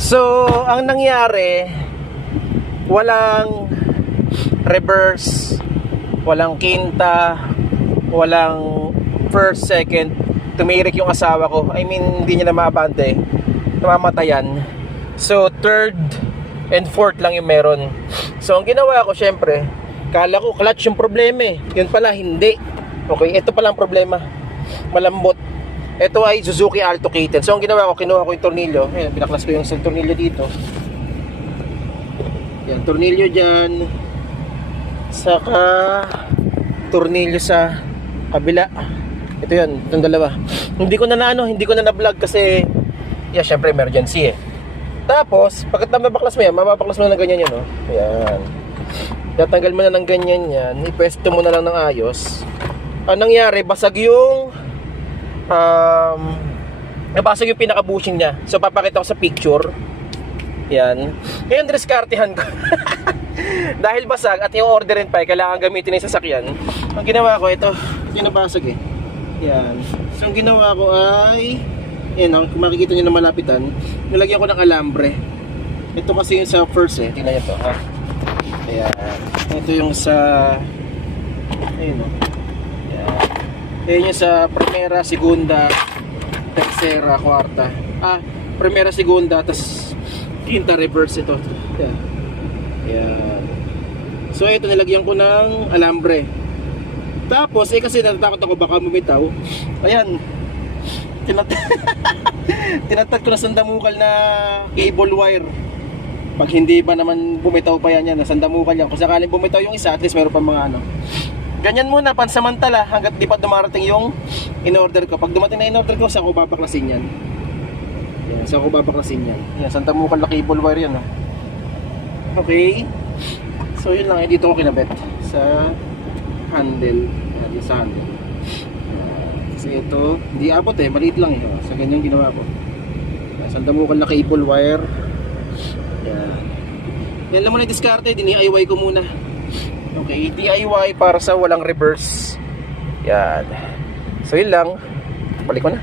So, ang nangyari, walang reverse, walang kinta, walang first, second. Tumirik yung asawa ko. I mean, hindi niya na maabante. Namamatayan. So, third and fourth lang yung meron. So, ang ginawa ko, syempre, kala ko clutch yung problema eh. Yun pala, hindi. Okay, ito pala ang problema. Malambot. Ito ay Suzuki Alto K10. So, ang ginawa ko, kinuha ko yung tornilyo. Ayan, binaklas ko yung isang tornilyo dito. Yan, tornilyo dyan. Saka, tornilyo sa kabila. Ito yun, itong dalawa. Hindi ko na na-vlog kasi, yeah, syempre emergency eh. Tapos, pagkat mababaklas mo yan, mababaklas mo na ng ganyan yan, oh. Ayan. Tatanggal mo na ng ganyan yan. Ipwesto mo na lang ng ayos. Ang nangyari, basag yung nabasag yung pinaka-bushing niya. So papakita ko sa picture. Yan. Ngayon diskartehan ko. Dahil basag at yung orderin pa kailangan gamitin yung sasakyan. Ang ginawa ko, ito yung nabasag eh. Yan. So ang ginawa ko ay yan, kung makikita nyo na malapitan, nilagyan ko ng alambre. Ito kasi yung sa first eh. Tingnan nyo to ha. Ayan. Ito yung sa ayun o. Ayan yung sa primera, segunda, tercera, kwarta. Primera, segunda, tas quinta, reverse ito. Ayan. Ayan. So ito nilagyan ko ng alambre. Tapos kasi natatakot ako baka bumitaw. Ayan. Tinatag ko na sandamukal na cable wire. Pag hindi ba naman bumitaw pa yan, nasandamukal yan. Kung sakaling bumitaw yung isa, at least meron pa mga ano. Ganyan muna, pansamantala, hanggat di pa dumarating yung in-order ko. Pag dumating na in-order ko, saan ko babaklasin yan? Yan, saan ko babaklasin yan? Yan, sandamukal na cable wire yan. Okay. So yun lang, dito ko kinabit sa handle. Yan, sa handle. Kasi ito, hindi abot eh, maliit lang eh. Sa ganyan ginawa ko. Sandamukal na cable wire. Yan. Yan lang muna yung diskarte, dini-IY ko muna. Okay, DIY para sa walang reverse. Yan. So yun lang. Balik ko na.